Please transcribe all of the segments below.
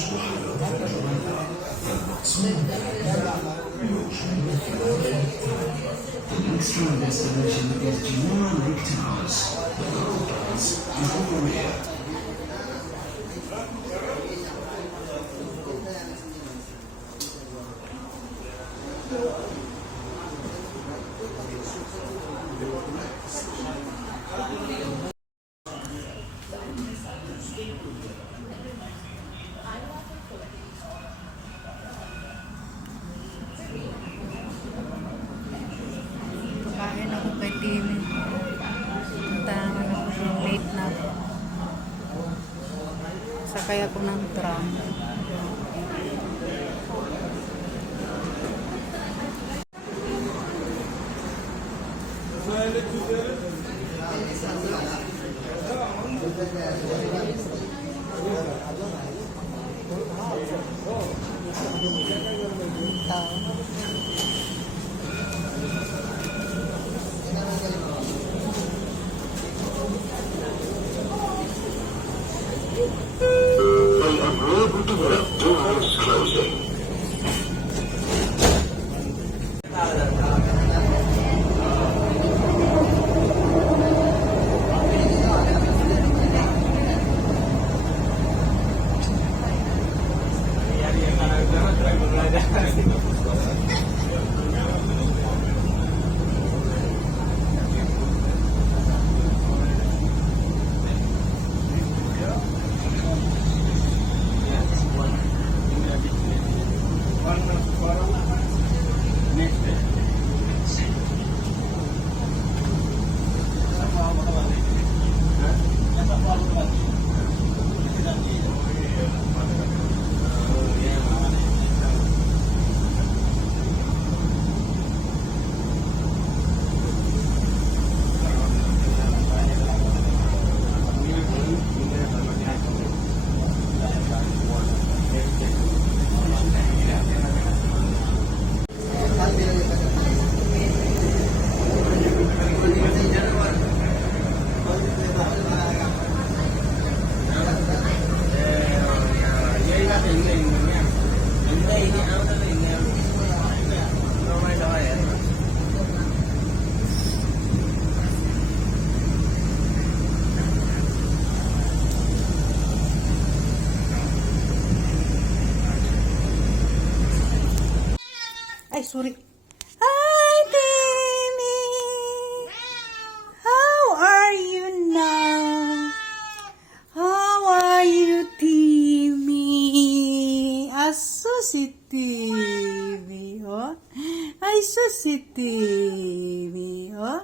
Next to our destination is Genoa Lake Towers, the local place in Korea. Kain ako kay Timmy. Tangan ako yung late na. Sakay ako ng tram. Doors closing. Ay, sorry. Hi, Timmy! How are you now? How are you, Timmy? Aso si Timmy, oh. Ay, so si Timmy, oh.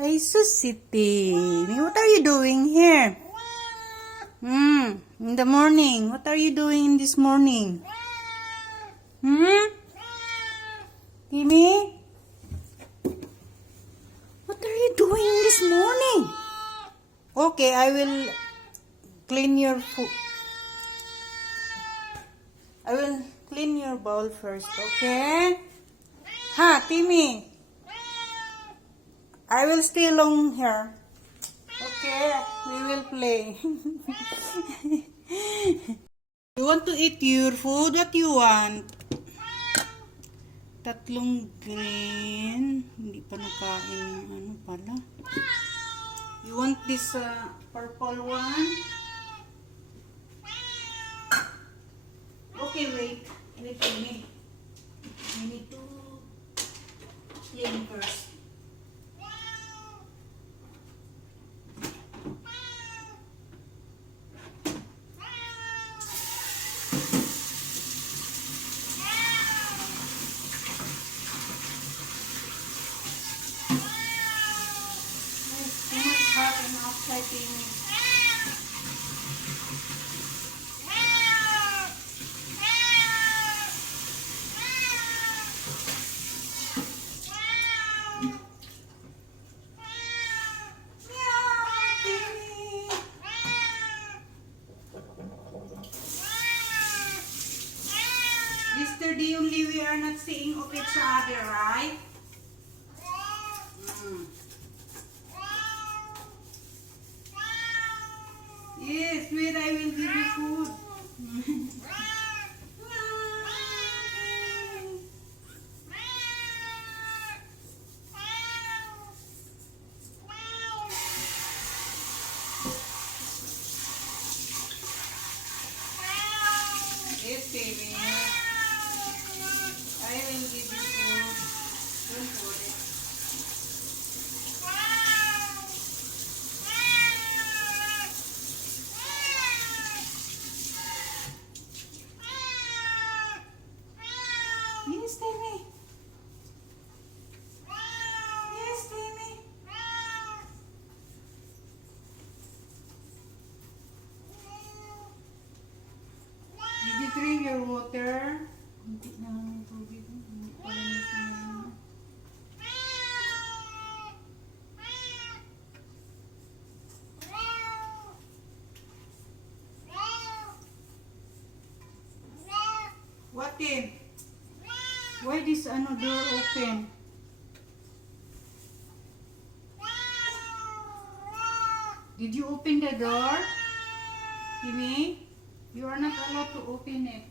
Ay, so si Timmy. What are you doing here? In the morning. What are you doing this morning? Timmy? What are you doing this morning? Okay, I will clean your food. I will clean your bowl first, okay? Ha, Timmy? I will stay long here. Okay, we will play. You want to eat your food? What you want? Tatlong green. Hindi pa nakain ng ano pala. You want this purple one? Okay, wait. Wait for me. I need to clean first. Yesterday only we are not seeing of each other, right? Yes, wait, I will give you food. Yes, baby. I will give you food. Don't worry. Yes, Timmy. Yes, Timmy. Did you drink your water? Hindi na ang tubig. Hindi pala natin. What Tim? Why this door open? Did you open the door? Timmy? You are not allowed to open it.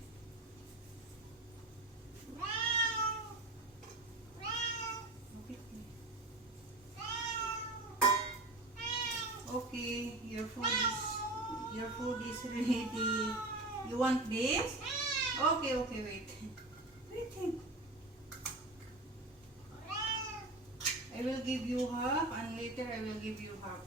Okay, your food is ready. You want this? Okay, wait. Wait. I will give you half and later I will give you half.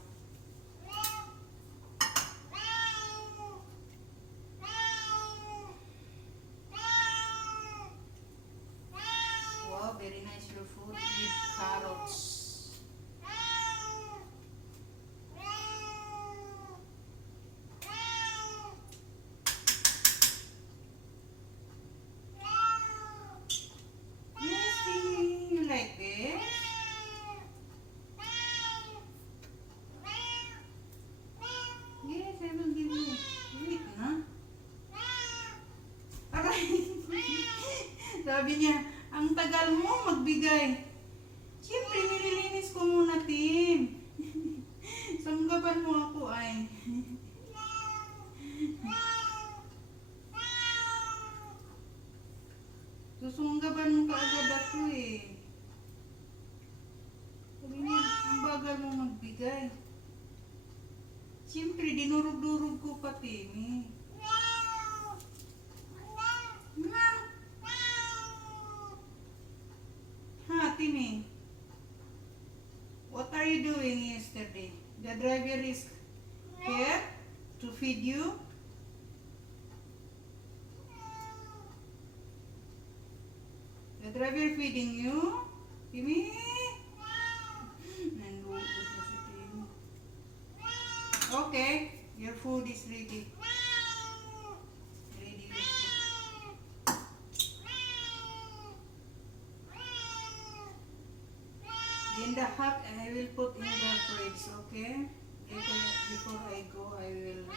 Wow, very nice your food with carrots. Yes, Timmy, you like this? Yes, I will give you. Wait na. Aray! Sabi niya, ang tagal mo magbigay. Siyempre, nililinis ko muna, Tim. Sanggaban mo ako ay. Susunggaban mo kaagad ako eh. Sabi niya, ang bagal mo magbigay. Siyempre, dinurog-durog ko pa, Timmy. Ha, Timmy? What are you doing yesterday? The driver is here to feed you? The driver feeding you? Timmy? Nandukot na si Timmy. Okay, your food is ready. Ready your food. In the hot, I will put in the fridge, okay? Later, before I go, I will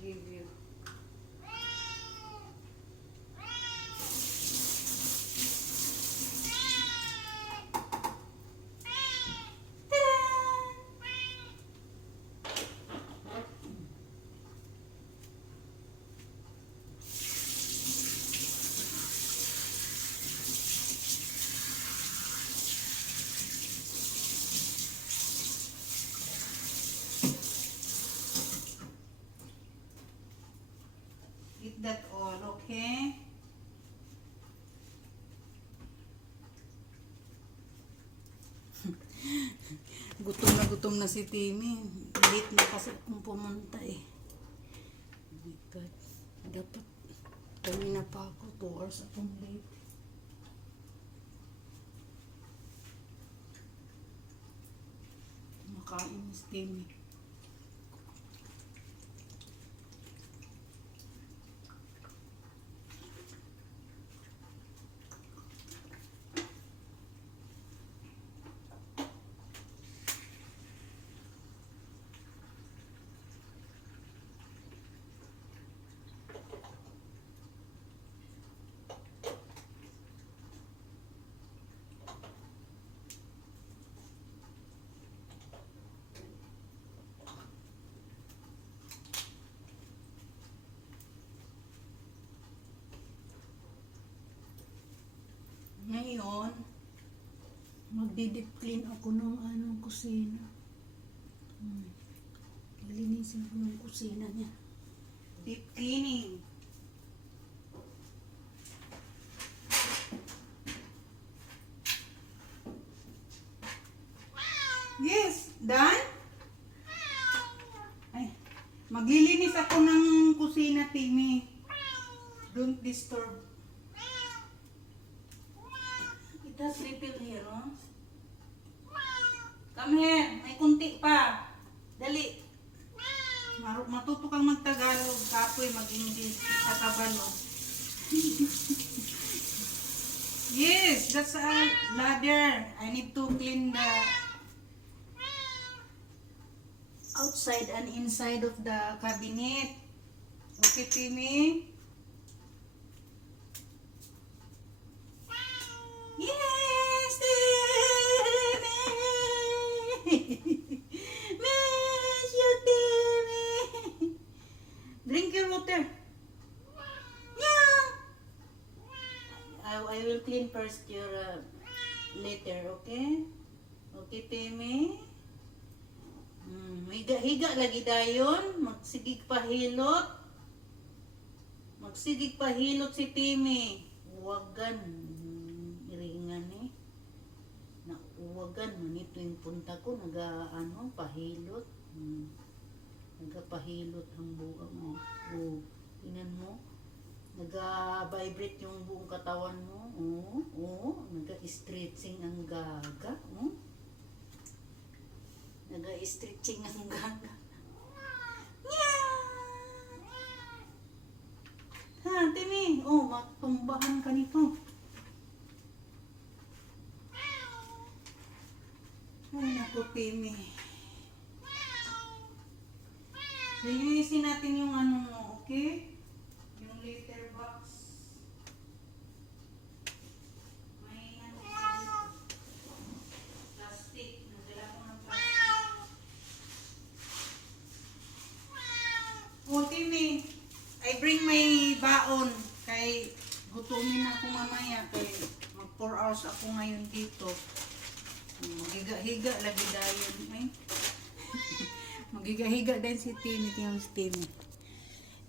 give you. Eat that all, okay? Gutom na si Timmy. Late na kasi kung pumunta eh. Oh my God. Dapat kanina pa ako. 2 hours akong late. Makain si Timmy. Magdi-deep clean ako ng kusina. Lilinisin ko yung kusina niya. Deep cleaning. Yes, done? Ay, maglilinis ako ng kusina, Timmy. Don't disturb. It has little here, oh. Come here, may kunti pa. Dali. Matuto kang magtagalog, kapoy mag-English sa Tabalo. Yes, that's a ladder. I need to clean the outside and inside of the cabinet. Okay, Timmy? Yes, Timmy! Miss you, Timmy! Drink your water. Yeah. I will clean first your later, okay? Okay, Timmy? Higa lagi dayon. Magsigig pahilot. Magsigig pahilot si Timmy. Uwagan. Iringan eh. Uwagan. Manito yung punta ko. Pahilot. Nagapahilot ang buong mo. Tingnan mo. Naga-vibrate yung buong katawan mo. Naga-stretching ang gaga. Naga-stretching ang gaga. Ha, Timmy. Matumbahan ka nito. Ay, naku, Timmy. Lilinisin natin yung mo, okay? Yung litter box. May plastic. Nadala ko ng plastic. Oh, Timmy. I bring my baon. Kay gutumin ako mamaya. Kay mag 4 hours ako ngayon dito. Magiga-higa lagi dayon. Ay. Magiga-higa din si Timmy. Tingnan si Timmy.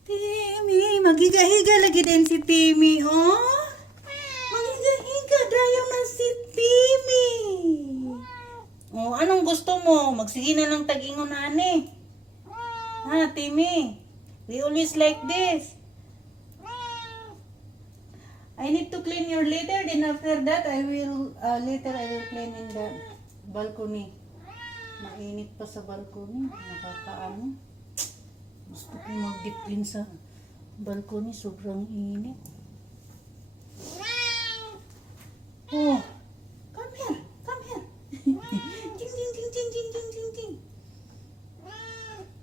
Timmy, magiga-higa lagi din si Timmy. Oh? Magiga-higa dayon na si Timmy. Oh, anong gusto mo? Magsige na lang tag-ingon ani. Ha, Timmy? We always like this. I need to clean your litter. Then after that, I will clean in the balcony. Mainit pa sa balcony. Nakakaano. Gusto ko mag-deep clean sa balcony. Sobrang init. Oh, come here. Come here. Ting, ting, ting, ting, ting, ting, ting, ting.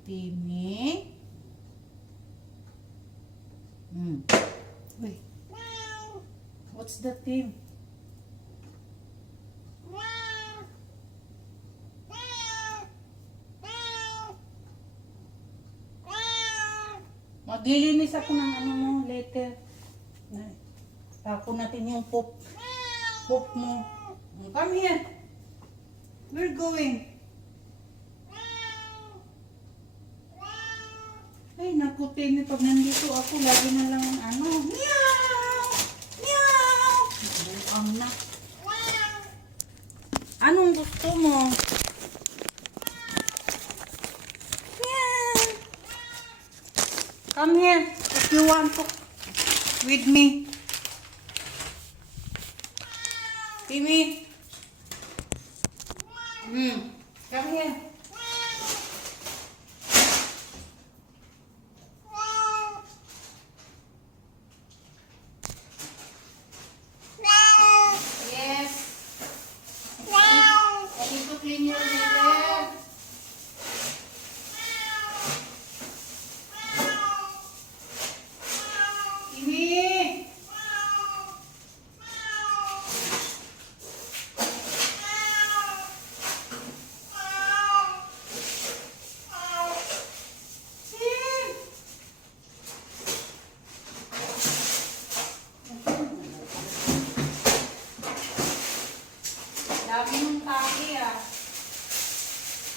Timmy. Wait. What's that, Tim? Maglilinis ako ng later. Tako natin yung pop mo. Come here. We're going. Ay, naku, Timmy, pag nandito ako, lagi na lang meow! Meow! Buang na. Anong gusto mo? Meow! Come here, if you want to with me. Timmy. Come here. Clean your litter. Timmy. Dami ng tali ah.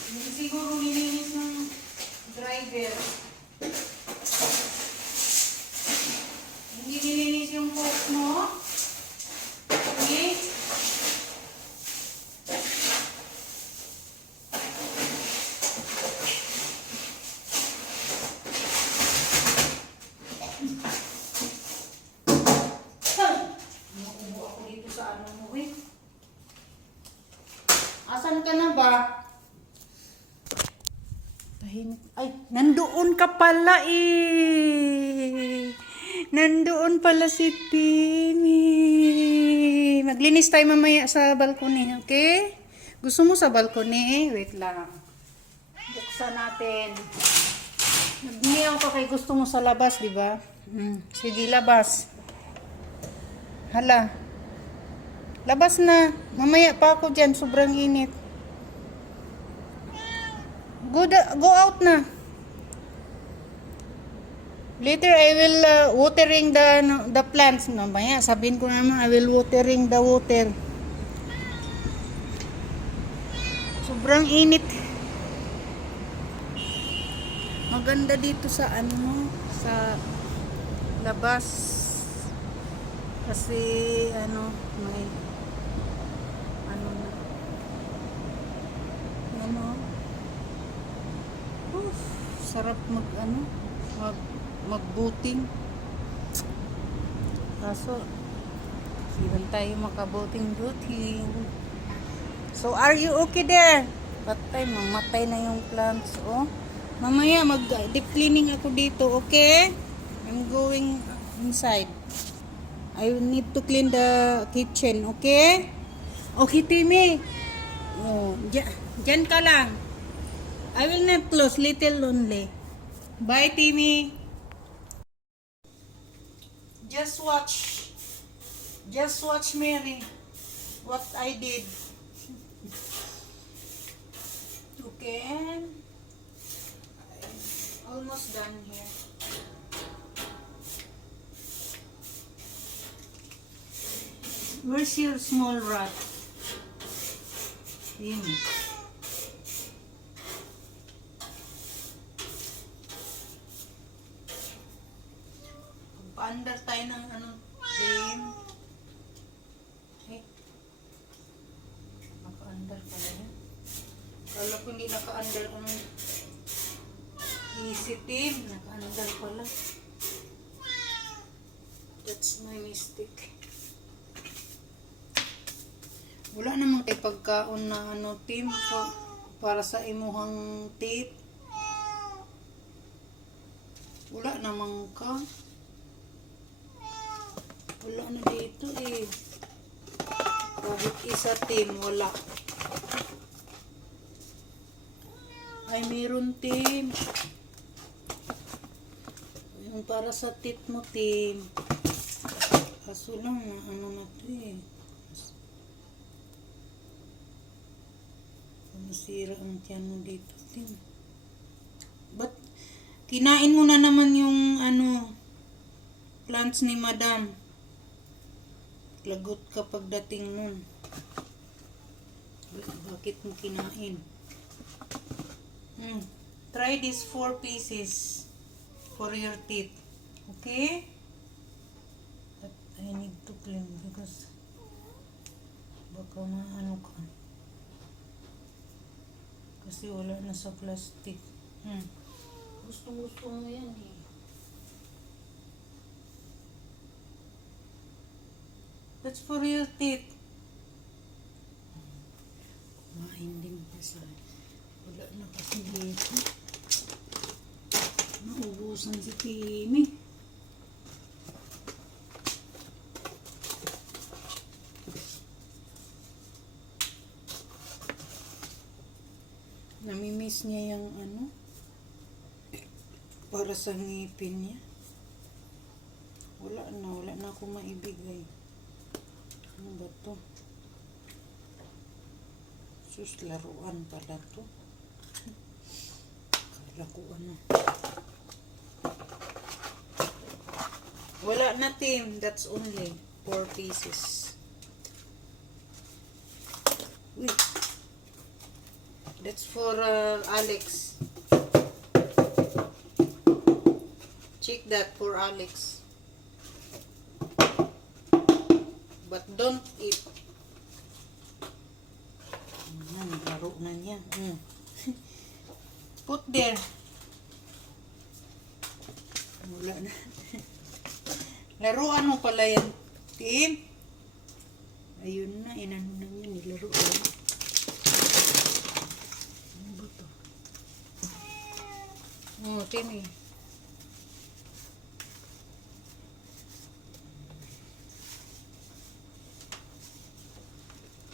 Hindi siguro nilinis ng driver. Hindi nilinis yung coke mo. Okay? Nauubo ako dito sa ano mo eh. Asan ka na ba? Tahimik. Ay, nandoon ka pala eh. Nandoon pala si Timmy. Maglinis tayo mamaya sa balcony, okay? Gusto mo sa balcony? Wait lang. Buksan natin. Nagniyaw ka kay gusto mo sa labas, di ba? Sige, labas. Hala. Labas na. Mamaya pa ako dyan. Sobrang init. Go out na. Later, I will watering the plants. Mamaya, sabihin ko naman, I will watering the water. Sobrang init. Maganda dito sa ano, sa labas. Kasi, ano, may, ano na. Ano, sarap magbuting. Kaso, hindi tayo makabuting-buting. So, are you okay there? Patay, mamatay na yung plants, oh. Mamaya, mag-deep cleaning ako dito, okay? I'm going inside. I need to clean the kitchen, okay? Okay, Timmy. Oh, dyan ka lang. I will not close, little only. Bye, Timmy. Just watch, Mary, what I did. Okay, almost done here. Where's your small rat? Timmy. Pa-under tayo ng ano, game. Eh, naka-under pala yan. Kala ko hindi naka-under ang easy team. Naka-under pala. That's my mistake. Wala namang kay pagkaon na ano, team. So, para sa imuhang tape. Wala namang ka. Wala na dito eh. Kahit isa team, wala. Ay, meron team. Yung para sa tit mo team. Kaso lang na ano na to eh. Masira ang tiyan mo dito team. But, kinain mo na naman yung ano, plants ni Madam. Lagot ka pagdating nun. Bakit mo kinain? Try these 4 pieces for your teeth. Okay? But I need to clean because baka maano ka. Kasi wala na sa plastic. Gusto mo yan eh. That's for your teeth. Kumain din kasi. Wala na kasi dito. Naubusan si Timmy. Namimiss niya yung ano, para sa ngipin niya. Wala na ako maibigay. Ano ba to? Sus, laruan pala to. Kala ko ano. Wala na team. That's only 4 pieces. That's for Alex. Check that for Alex. But don't eat. Naglaro na niya. Put there. Wala na. Laruan mo pala yan, Tim. Ayun na, inano na niya, nilaruan. Ano ba to? Oh, Timmy.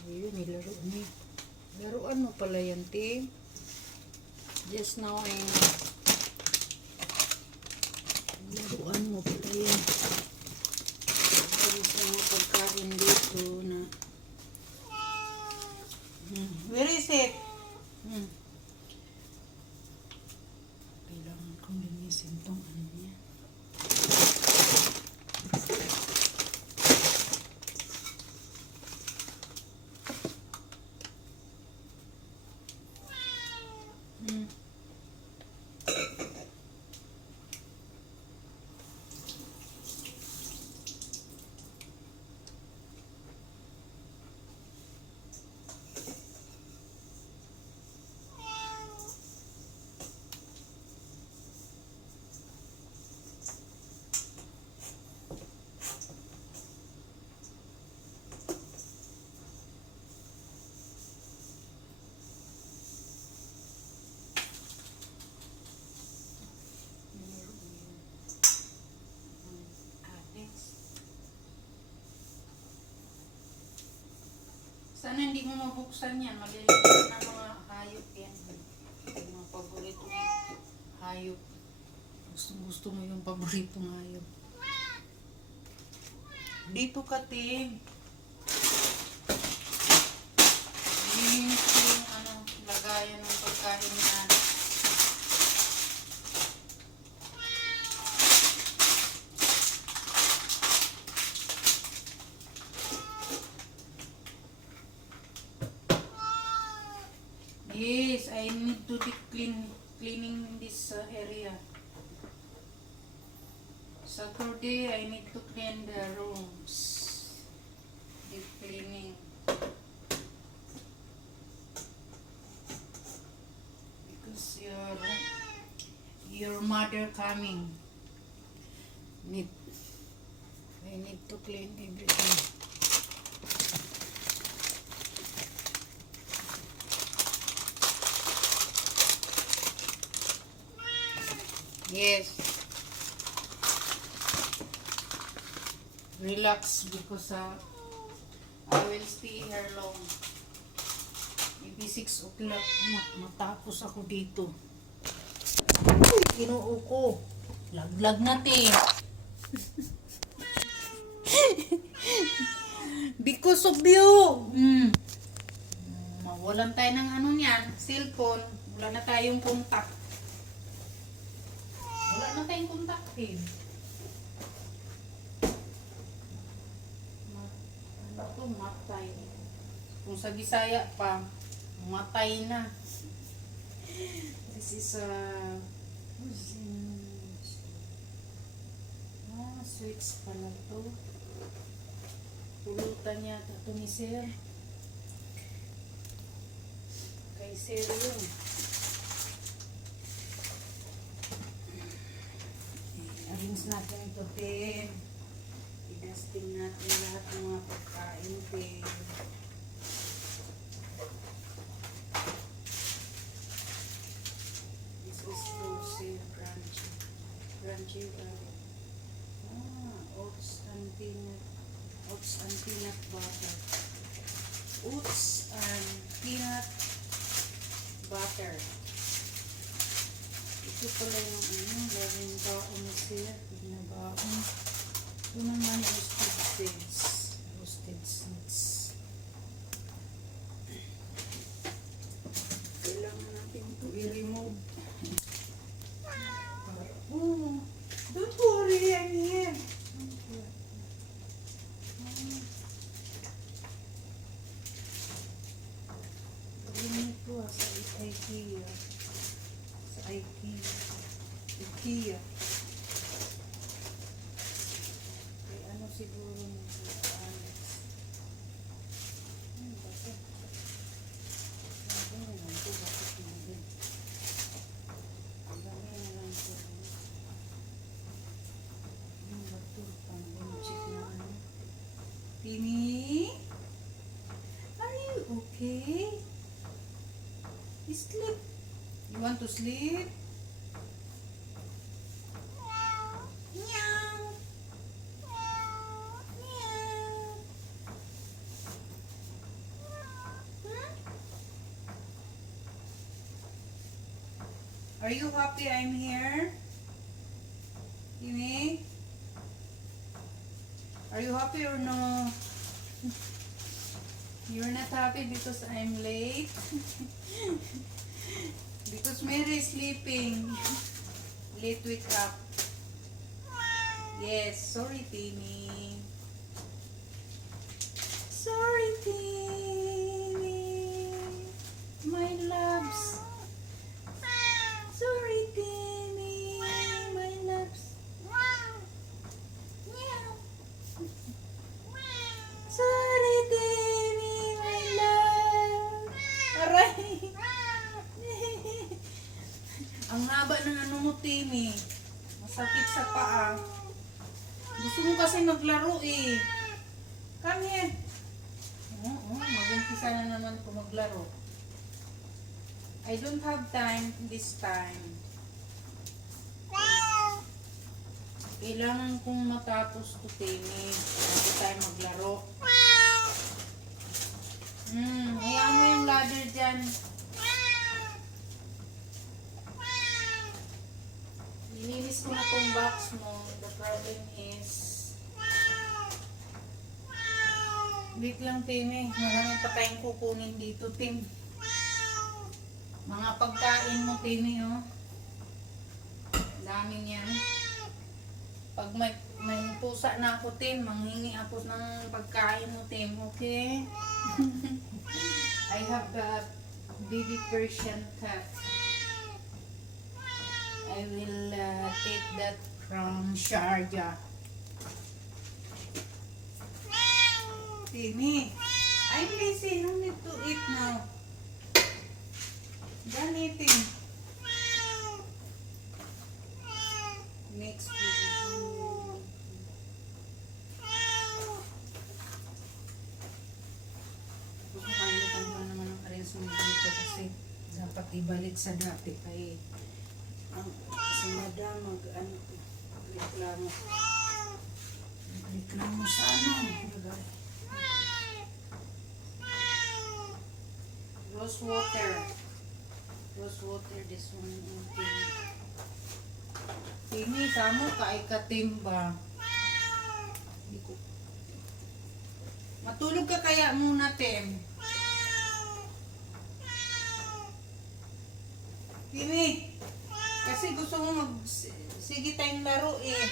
Ayun, nilaro niya. Laruan mo pala yan, Tim. Just now, laruan mo pala yan. Ayos na mga pagkain dito na. Where is it? Kailangan kong linisin tong ano niya. Sana hindi mo mabuksan yan. Maliliit na mga hayop yan. Yung mga paboritong hayop. Gusto mo yung paboritong hayop. Dito ka, Tim. Linis ko yung lagayan ng pagkain niya. Yes, I need to deep cleaning this area. Saturday, I need to clean the rooms. Deep cleaning. Because your mother coming. I need to clean everything. Yes. Relax because I will stay here long. Maybe 6 o'clock. Matapos ako dito. Uy, kinuo ko. Laglag natin. Because of you. Mawalan tayo ng niyan, cellphone. Wala na tayong contact. Wala na tayong contact eh. Matay. Kung sa Bisaya pa, matay na. This is sweets pala to. Pulutan yata ito ni Sir. Kay Sir yun. I-arrange natin ito, Tim. I-dusting natin lahat ng mga pagkain, Tim. This is Lucy Crunchy. Crunchy oats and peanut butter. Oats and peanut butter. Ito pala yung laging baon ni Sir. Pinabaon. Ito naman roasted seeds. Roasted seeds. Kailangan natin ito i-remove. Don't worry, I'm here. Gawin ito sa IKEA. Sa IKEA. IKEA. Kaya ano siguro nito? Alex. Ano ba ito? Ano lang ito? Bakit hindi? Ang dami na lang ito. Ano ba ito? Pang-check na ano? Timmy? Are you okay? Sleep. You want to sleep? Meow. Meow. Hmm? Are you happy I'm here? Timmy? Are you happy or no? You're not happy because I'm late? Because Mary is sleeping. Late wake up. Yes, sorry Timmy. Sorry Timmy. My loves. Sorry Timmy. My loves. Meow. Sorry Timmy. My love. Aray. Ang haba ng ano mo, Timmy. Masakit sa paa. Gusto mo kasi maglaro eh. Come here. Oo, mag-umpisa na naman ko maglaro. I don't have time this time. Kailangan kong matapos to, Timmy. Bago tayo maglaro. Hayaan mo yung ladder dyan. Nilinis ko na tong box mo. The problem is... Wait lang, Timmy. Marami pa tayong kukunin dito, Tim. Mga pagkain mo, Timmy, oh. Dami niyan. Pag may pusa na ako, Tim, manghingi ako ng pagkain mo, Tim, okay? I have a baby Persian cat. I will take that from Sharjah. Timmy, I'm busy. No need to eat now. Done eating. Next video. Nakalimutan ko naman ang arrangement dito kasi dapat ibalik sa dati kay si Madam reklamo sa ano. Rose water, this one. Timmy, samo ka ikatimba. Matulog ka kaya muna, Tim. Timmy, kasi gusto mo sige tayong laro eh.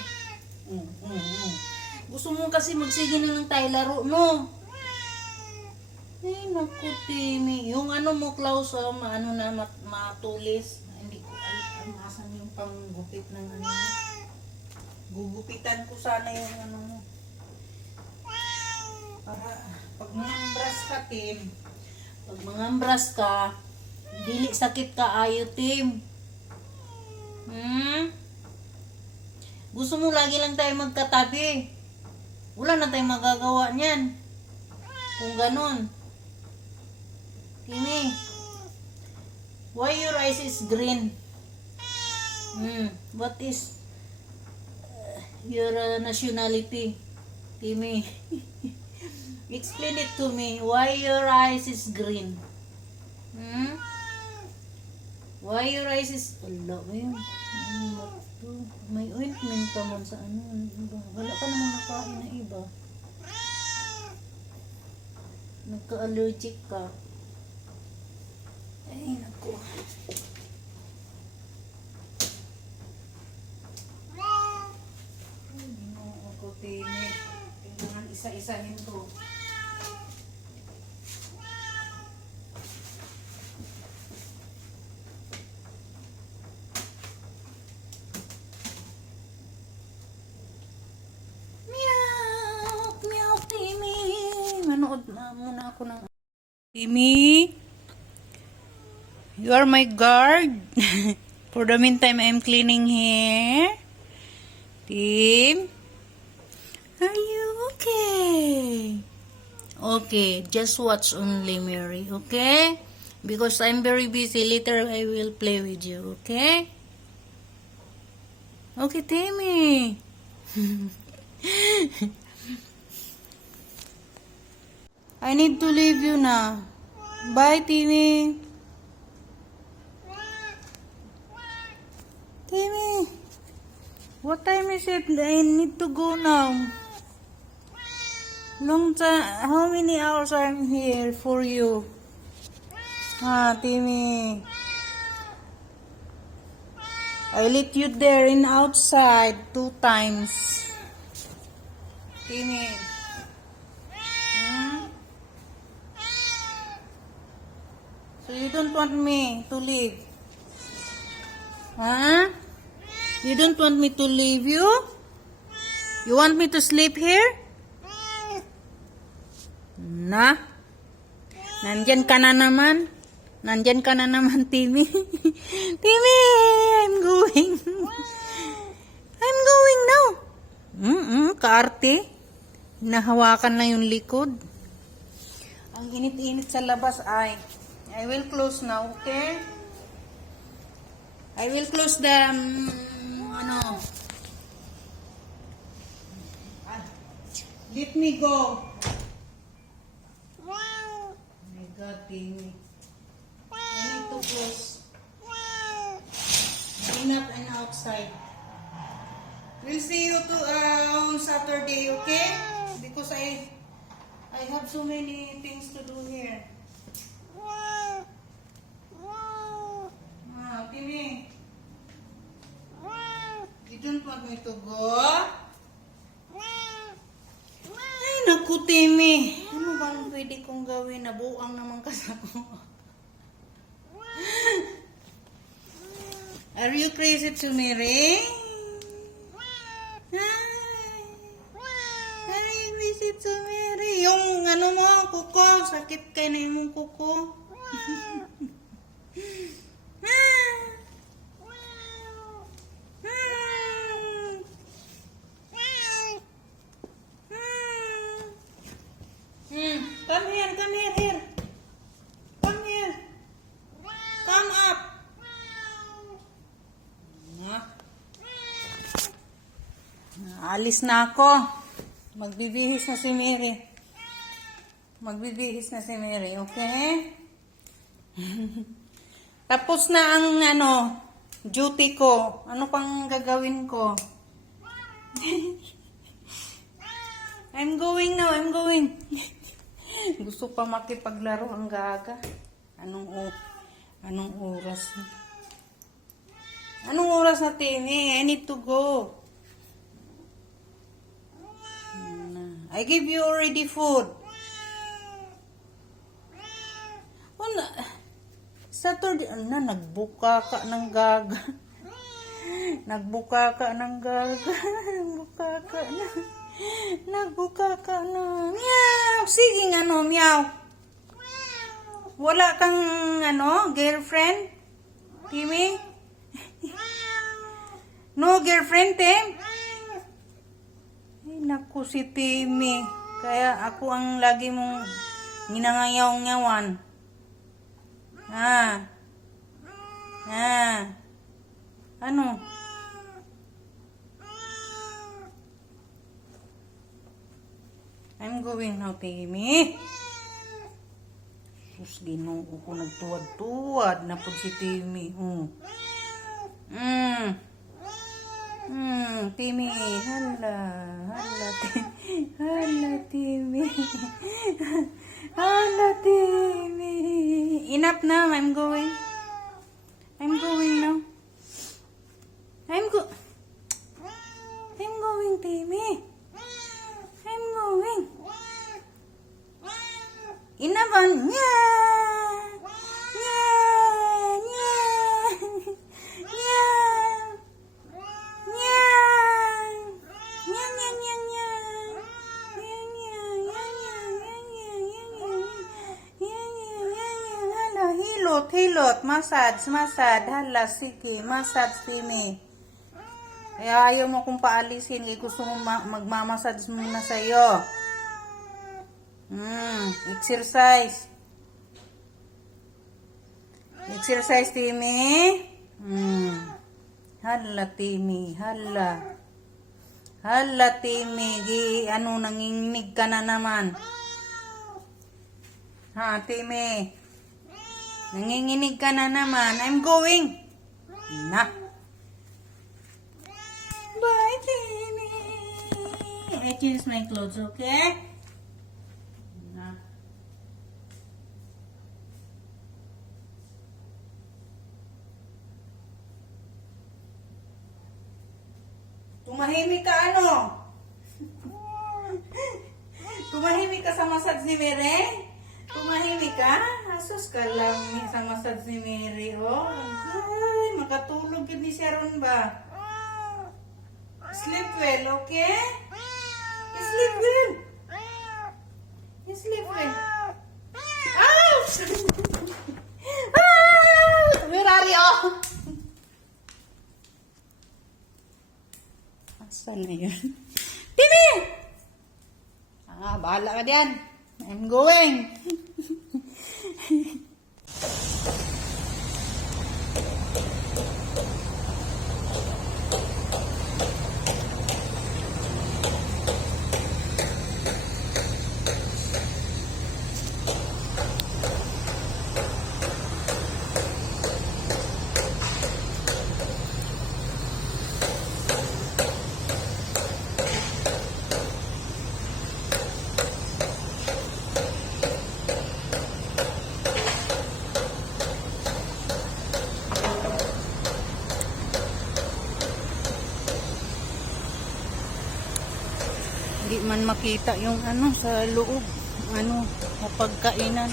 Gusto mo kasi magsige na lang tayo laro, no? Ay, naku, Timmy. Yung ano mo, Klaus, maano na matulis. Hindi ko alam asan yung panggupit ng ano. Gugupitan ko sana yung ano mo. Para pag mangambras ka, Tim. Pag mangambras ka, dili sakit ka ayo, Tim. Gusto mo lagi lang tayo magkatabi. Wala na tayong magagawa niyan. Kung ganun. Timmy, why your eyes is green? What is your nationality, Timmy? Explain it to me. Why your eyes is green? Why your eyes is... Ala, may ointment pa man sa ano. Wala ka naman nakain na iba. Nagka-allergic ka. Ay, naku. Ako, Timmy. Kailangan isa-isahin to. ako ng... Timmy, you are my guard. For the meantime, I'm cleaning here. Tim, are you okay? Okay, just watch only, Mary, okay? Because I'm very busy. Later, I will play with you, okay? Okay, Timmy. I need to leave you na. Bye, Timmy. Timmy, what time is it? I need to go now. Long time. How many hours I'm here for you? Timmy. I let you there in outside 2 times. Timmy. So you don't want me to leave? You don't want me to leave you? You want me to sleep here? Na? Nandyan ka na naman? Nandyan ka na naman, Timmy? Timmy, I'm going. I'm going now. Kaarte. Nahawakan na yung likod. Ang init-init sa labas ay. I will close now, okay? I will close the, let me go. Oh my God, Timmy. I need to close. Clean up and outside. We'll see you on Saturday, okay? Because I have so many things to do here. Timmy, you don't want me to go? Ay, naku, Timmy. Ano bang pwede kong gawin? Nabuang naman kasako. Are you crazy to me, Ray? Are you crazy to me, Ray? Yung ano mo, kuko. Sakit kayo na yung kuko. Come here, here. Come here. Come up. Alis na ako. Magbibihis na si Mary. Okay? Tapos na ang duty ko. Ano pang gagawin ko? I'm going now, Gusto pa makipaglaro ang gaga. Anong oras na? Anong oras na, Timmy? I need to go. I give you already food. Saturday, nagbuka ka ng gaga. Nagbuka ka na. Meow! Sige meow. Wala kang, girlfriend? Timmy? No girlfriend, Tim? Ay, naku si Timmy. Kaya ako ang lagi mong ginangayaw-ngawan. Ano? I'm going now, Timmy. Sus, Ginoo ko nagtuwad-tuwad na po si Timmy. Timmy, hala, Timmy. Timmy. Enough now, I'm going now. I'm going, Timmy. I'm going. Enough on. hilot, massage, hala, sige, massage, Timmy. Kaya ayaw mo kong paalisin, gusto mo magmamassage muna sa'yo. Exercise. Exercise, Timmy. Hala, Timmy, hala. Hala, Timmy, nanginginig ka na naman. Ha, Timmy. Nanginginig ka na naman. I'm going. Na. Bye, Timmy. I change my clothes, okay? Na. Tumahimik ka, ano? Tumahimik ka sa massage ni Mary? Tumahimik ka? Asus ka lang sa massage ni Mary, oh. Ay, makatulog yun ni Sharon ba? Sleep well, okay? Sleep well. Sleep well. Ouch! Where are you? Asan na yun? Timmy! Bahala ka diyan. I'm going. Hindi man makita yung sa loob, pagkainan,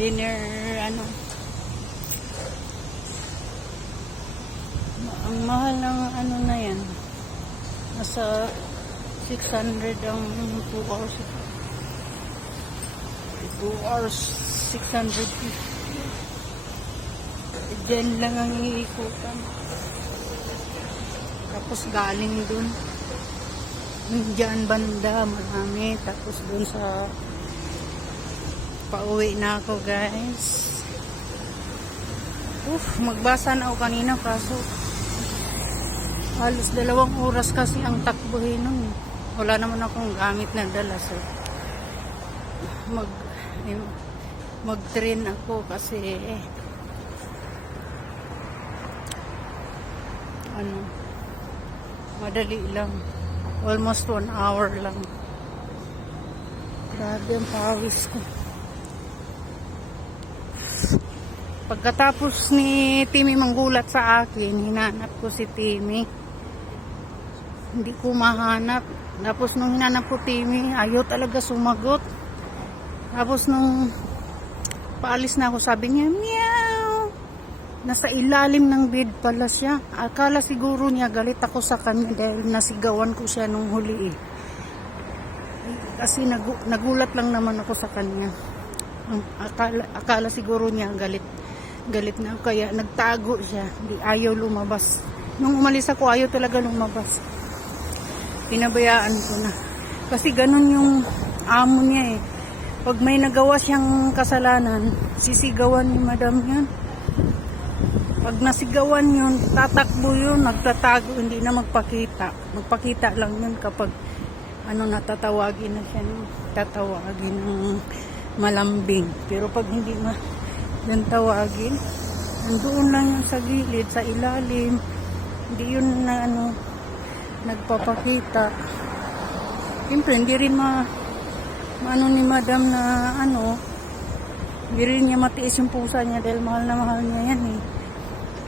dinner, ang mahal ng na yan, nasa 600 ang 2 hours, 650. Diyan lang ang iikutan, tapos galing dun diyan banda marami, tapos dun sa pauwi na ako, guys. Magbasa na ako kanina kaso halos 2 oras kasi ang takbuhin nun. Wala naman akong gamit na dala, so mag-train ako kasi madali lang. Almost 1 hour lang. Grabe ang pawis ko. Pagkatapos ni Timmy manggulat sa akin, hinanap ko si Timmy. Hindi ko mahanap. Tapos nung hinanap ko Timmy, ayaw talaga sumagot. Tapos nung paalis na ako, sabi niya, meow. Nasa ilalim ng bed pala siya. Akala siguro niya galit ako sa kanya dahil nasigawan ko siya nung huli. Kasi nagulat lang naman ako sa kanya. Akala siguro niya galit na ako, kaya nagtago siya. Hindi ayaw lumabas. Nung umalis ako, ayaw talaga lumabas. Pinabayaan ko na. Kasi ganun yung amo niya eh. Pag may nagawa siyang kasalanan, sisigawan ni madam yan. Pag nasigawan yun, tatakbo yun, nagtatago, hindi na magpakita. Magpakita lang yun kapag natatawagin na siya, tatawagin ng malambing. Pero pag hindi yan tawagin, nandoon lang yun sa gilid, sa ilalim, hindi yun na nagpapakita. Siyempre, hindi rin ni madam na hindi rin niya matiis yung pusa niya dahil mahal na mahal niya yan eh.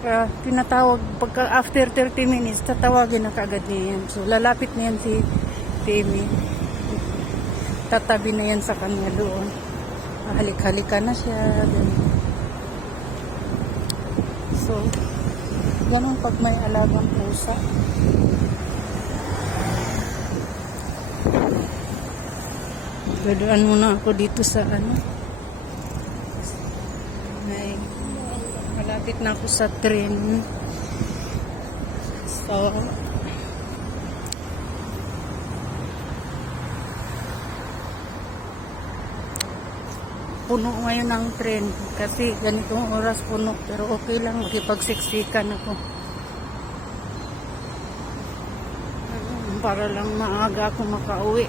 Kaya tinatawag, pagka after 30 minutes, tatawagin na kaagad niya yan. So, lalapit na yan si Timmy. Tatabi na yan sa kanya doon. Halik-halika na siya. So, ganun pag may alagang pusa. Dadaan muna ako dito sa bahay. Malapit na ako sa train. So, puno ngayon ang train kasi ganitong oras puno, pero okay lang, makipagsiksikan ako para lang maaga ako makauwi.